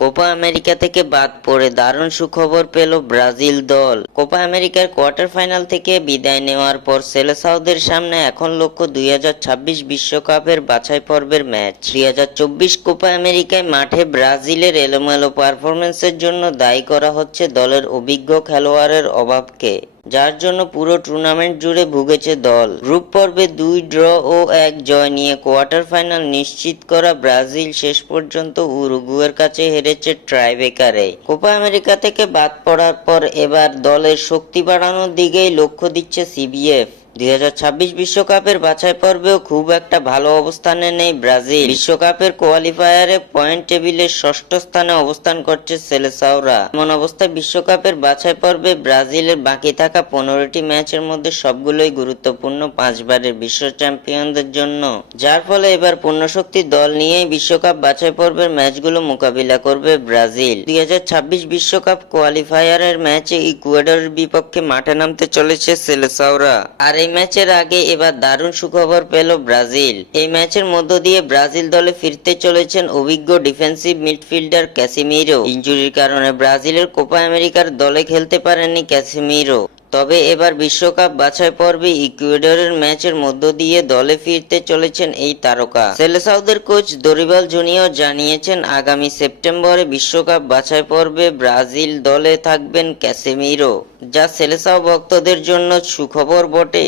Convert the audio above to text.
Copa America থেকে বাদ পড়ে দারুণ সুখবর পেল ব্রাজিল দল। কোপা আমেরিকার কোয়ার্টার ফাইনাল থেকে বিদায় নেওয়ার পর সেলেসাওদের সামনে এখন লক্ষ্য 2026 বিশ্বকাপের বাছাই পর্বের ম্যাচ। 2024 কোপা আমেরিকায় মাঠে ব্রাজিলের এলোমেলো পারফরম্যান্সের জন্য দায়ী করা হচ্ছে দলের অভিজ্ঞ খেলোয়াড়ের অভাবকে, যার জন্য পুরো টুর্নামেন্ট জুড়ে ভুগেছে দল। গ্রুপ পর্বে 2 ড্র ও 1 জয় নিয়ে কোয়ার্টার ফাইনাল নিশ্চিত করা ব্রাজিল শেষ পর্যন্ত উরুগুয়ের কাছে হেরেছে ট্রাইবেকারে। কোপা আমেরিকা থেকে বাদ পড়ার পর এবার দলের শক্তি বাড়ানোর দিকেই লক্ষ্য দিচ্ছে সিবিএফ। 2026 বিশ্বকাপের বাছাই পর্বেও খুব একটা ভালো অবস্থানে নেই ব্রাজিল। বিশ্বকাপের কোয়ালিফায়ারে পয়েন্ট টেবিলের ষষ্ঠ স্থানে অবস্থান করছে সেলেসাওরা। এমন অবস্থায় বিশ্বকাপের বাছাই পর্বে ব্রাজিলের বাকি থাকা 15টি ম্যাচের মধ্যে সবগুলোই গুরুত্বপূর্ণ 5 বারের বিশ্ব চ্যাম্পিয়নদের জন্য, যার ফলে এবার পূর্ণশক্তি দল নিয়েই বিশ্বকাপ বাছাই পর্বের ম্যাচগুলো মোকাবিলা করবে ব্রাজিল। 2026 বিশ্বকাপ কোয়ালিফায়ারের ম্যাচে ইকুয়েডরের বিপক্ষে মাঠে নামতে চলেছে সেলেসাওরা। আর এই ম্যাচের আগে এবার দারুণ সুখবর পেল ব্রাজিল। এই ম্যাচের মধ্য দিয়ে ব্রাজিল দলে ফিরতে চলেছেন অভিজ্ঞ ডিফেন্সিভ মিডফিল্ডার ক্যাসিমিরো। ইনজুরির কারণে ব্রাজিলের কোপা আমেরিকার দলে খেলতে পারেননি ক্যাসিমিরো। তবে এবার বিশ্বকাপ বাছাই পর্বে ইকুয়েডরের ম্যাচের মধ্য দিয়ে দলে ফিরতে চলেছেন এই তারকা। সেলেসাওদের কোচ দরিবাল জুনিয়র জানিয়েছেন, আগামী সেপ্টেম্বরে বিশ্বকাপ বাছাই পর্বে ব্রাজিল দলে থাকবেন ক্যাসেমিরো, যা সেলেসাও ভক্তদের জন্য সুখবর বটে।